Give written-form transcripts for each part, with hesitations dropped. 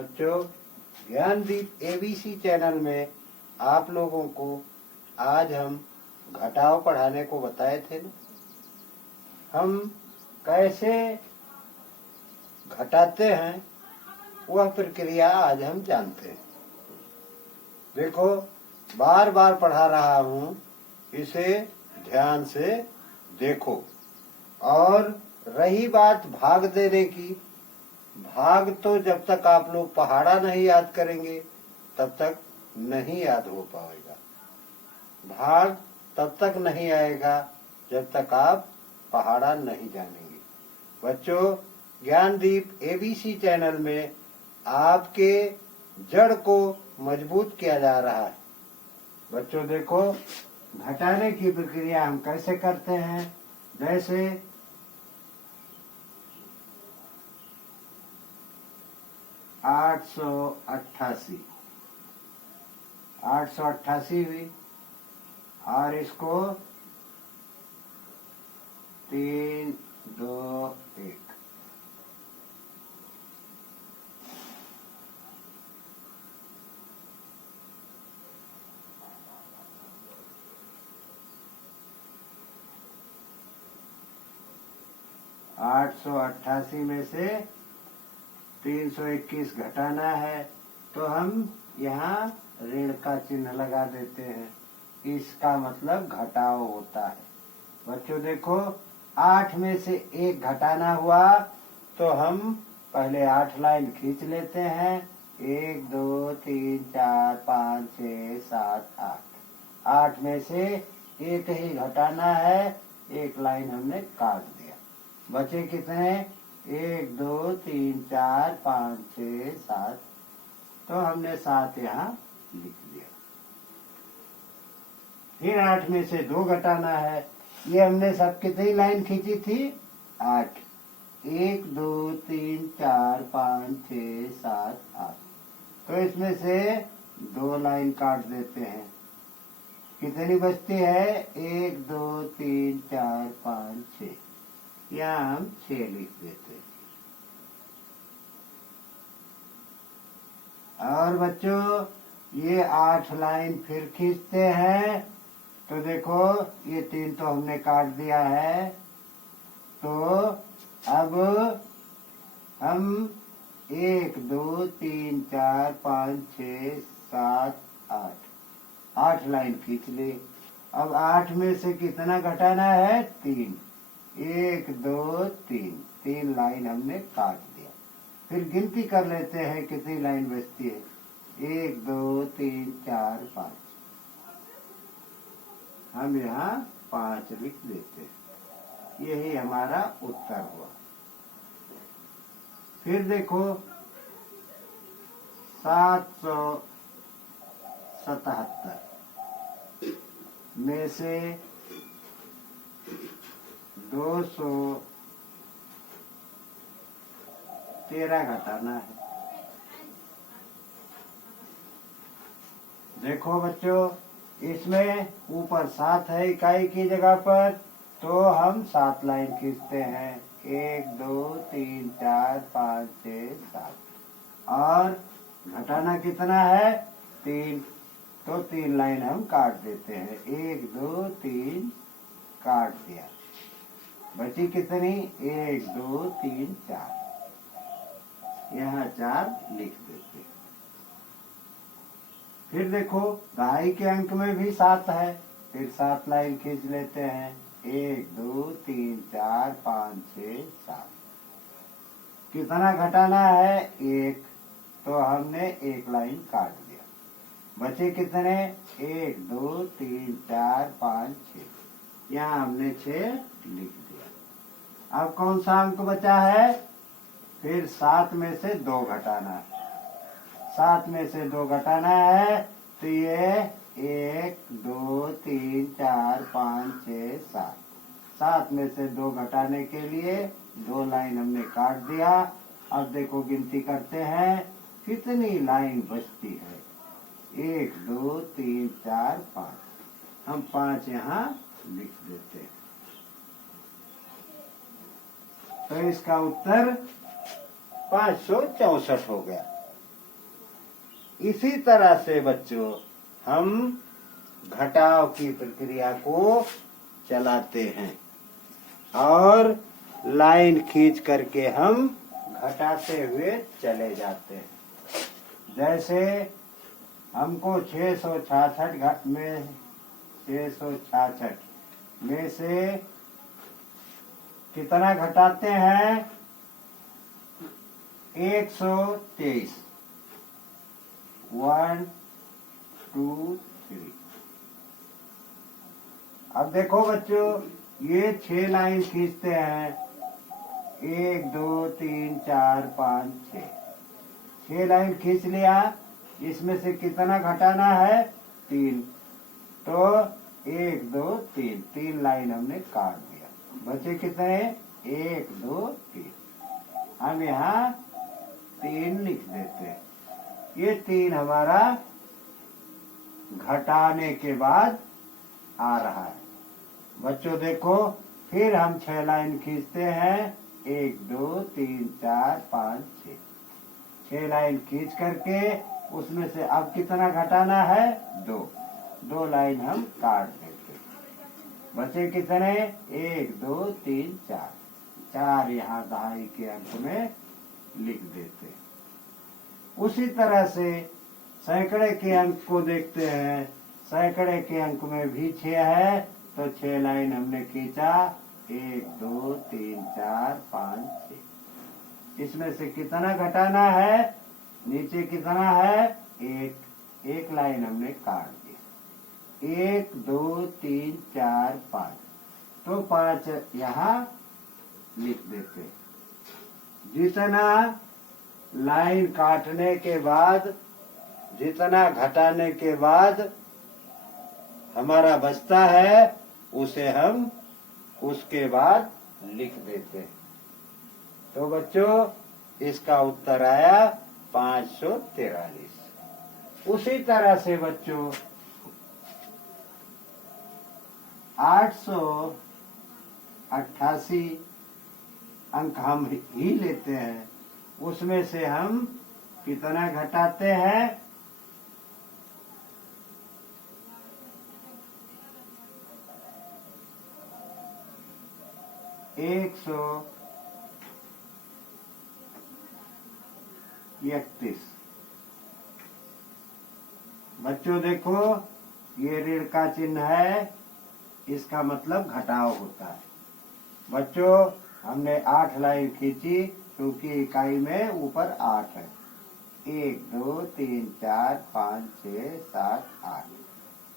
बच्चों, Gyandeep ABC channel में आप लोगों को आज हम घटाव पढ़ाने को बताए थे ना। हम कैसे घटाते हैं वह प्रक्रिया आज हम जानते हैं। देखो, बार बार पढ़ा रहा हूँ, इसे ध्यान से देखो। और रही बात भाग देने की, भाग तो जब तक आप लोग पहाड़ा नहीं याद करेंगे तब तक नहीं याद हो पाएगा। भाग तब तक नहीं आएगा जब तक आप पहाड़ा नहीं जानेंगे। बच्चों, ज्ञानदीप एबीसी चैनल में आपके जड़ को मजबूत किया जा रहा है। बच्चों देखो, घटाने की प्रक्रिया हम कैसे करते हैं। जैसे 888 हुई और इसको 3 2 1 888 में से 321 घटाना है तो हम यहाँ ऋण का चिन्ह लगा देते हैं। इसका मतलब घटाव होता है। बच्चों देखो, 8 में से 1 घटाना हुआ तो हम पहले 8 लाइन खींच लेते हैं। 1 2 3 4 5 6 7 8। 8 में से 1 ही घटाना है, 1 लाइन हमने काट दिया। बचे कितने? 1 2 3 4 5 6 7। तो हमने 7 यहाँ लिख दिया। फिर 8 में से 2 घटाना है। ये हमने सब कितनी लाइन खींची थी? 8। 1 2 3 4 5 6 7 8। तो इसमें से 2 लाइन काट देते हैं। कितनी बचती है? 1 2 3 4 5 6। यहाँ हम 6 लिख देते हैं। और बच्चों, ये 8 लाइन फिर खींचते हैं। तो देखो, ये 3 तो हमने काट दिया है। तो अब हम 1 2 3 4 5 6 7 8 8 लाइन खींच ली। अब 8 में से कितना घटाना है? 3। 1 2 3 3 लाइन हमने काट दिया। फिर गिनती कर लेते हैं कितनी लाइन बचती है। 1 2 3 4 5। हम यहाँ 5 लिख देते हैं। यही हमारा उत्तर हुआ। फिर देखो, 777 में से 213 घटाना है। देखो बच्चों, इसमें ऊपर 7 है इकाई की जगह पर, तो हम 7 लाइन खींचते हैं। 1 2 3 4 5 6 7। और घटाना कितना है? 3। तो 3 लाइन हम काट देते हैं। 1 2 3 काट दिया। बची कितनी? 1 2 3 4। यहाँ 4 लिख देते हैं। फिर देखो, दहाई के अंक में भी 7 है। फिर 7 लाइन खींच लेते हैं। 1 2 3 4 5 6 7। कितना घटाना है? 1। तो हमने 1 लाइन काट दिया। बचे कितने? 1 2 3 4 5 6। यहाँ हमने 6 लिख दिया। अब कौन सा अंक बचा है? फिर 7 में से 2 घटाना है। 7 में से 2 घटाना है तो ये 1 2 3 4 5 6 7। 7 में से 2 घटाने के लिए 2 लाइन हमने काट दिया। अब देखो, गिनती करते हैं कितनी लाइन बचती है। 1 2 3 4 5। हम 5 यहाँ लिख देते हैं। तो इसका उत्तर 564 हो गया। इसी तरह से बच्चों हम घटाव की प्रक्रिया को चलाते हैं और लाइन खींच करके हम घटाते हुए चले जाते हैं। जैसे हमको 666 में 666 में से कितना घटाते हैं? 123। 1 2 3। अब देखो बच्चों, ये 6 लाइन खींचते हैं। 1 2 3 4 5 6। 6 लाइन खींच लिया। इसमें से कितना घटाना है? 3। तो 1 2 3, 3 लाइन हमने काट दिया। बचे कितने? 1 2 3। हम यहाँ 3 लिख देते हैं। ये 3 हमारा घटाने के बाद आ रहा है। बच्चों देखो, फिर हम 6 लाइन खींचते हैं। 1 2 3 4 5 6। 6 लाइन खींच करके उसमें से अब कितना घटाना है? 2। 2 लाइन हम काट देते। बचे कितने? 1 2 3 4। 4 यहाँ दहाई के अंक में लिख देते। उसी तरह से सैकड़े के अंक को देखते हैं। सैकड़े के अंक में भी 6 है, तो 6 लाइन हमने खींचा। 1 2 3 4 5 6। इसमें से कितना घटाना है? नीचे कितना है? 1। 1 लाइन हमने काट दी। 1 2 3 4 5। तो 5 यहाँ लिख देते। जितना लाइन काटने के बाद, जितना घटाने के बाद हमारा बचता है, उसे हम उसके बाद लिख देते। तो बच्चों, इसका उत्तर आया 543। उसी तरह से बच्चों 888 अंक हम ही लेते हैं। उसमें से हम कितना घटाते हैं? 131। बच्चों देखो, ये ऋण का चिन्ह है, इसका मतलब घटाव होता है। बच्चों, हमने 8 लाइन खींची क्योंकि इकाई में ऊपर 8 है। 1 2 3 4 5 6 7 8।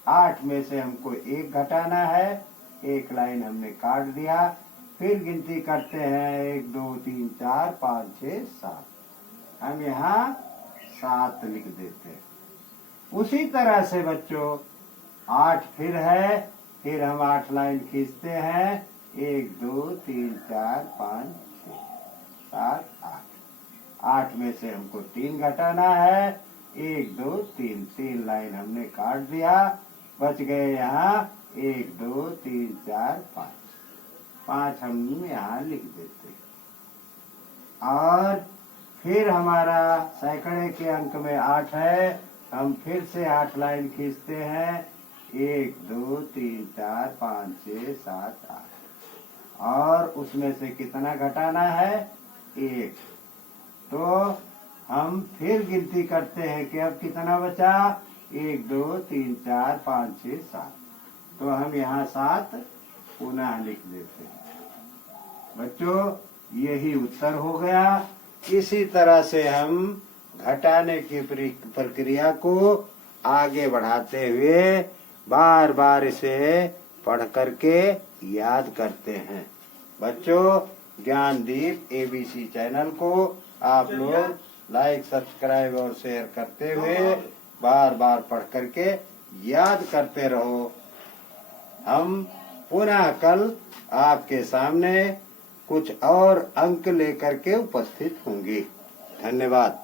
8 में से हमको 1 घटाना है। 1 लाइन हमने काट दिया। फिर गिनती करते हैं। 1 2 3 4 5 6 7। हम यहाँ 7 लिख देते हैं। उसी तरह से बच्चों 8 फिर है। फिर हम 8 लाइन खींचते हैं। 1 2 3 4 5 6 7 8। 8 में से हमको 3 घटाना है। 1 2 3, 3 लाइन हमने काट दिया। बच गए यहाँ 1 2 3 4 5। 5 हम यहाँ लिख देते। और फिर हमारा सैकड़े के अंक में 8 है। हम फिर से 8 लाइन खींचते हैं। 1 2 3 4 5 6 7 8। और उसमें से कितना घटाना है? 1। तो हम फिर गिनती करते हैं कि अब कितना बचा? 1 2 3 4 5 6 7। तो हम यहाँ 7 पुनः लिख देते हैं। बच्चों, यही उत्तर हो गया। इसी तरह से हम घटाने की प्रक्रिया को आगे बढ़ाते हुए बार बार इसे पढ़ करके याद करते हैं। बच्चों, ज्ञानदीप ABC चैनल को आप लोग लाइक, सब्सक्राइब और शेयर करते हुए बार बार पढ़ करके याद करते रहो। हम पुनः कल आपके सामने कुछ और अंक लेकर के उपस्थित होंगे। धन्यवाद।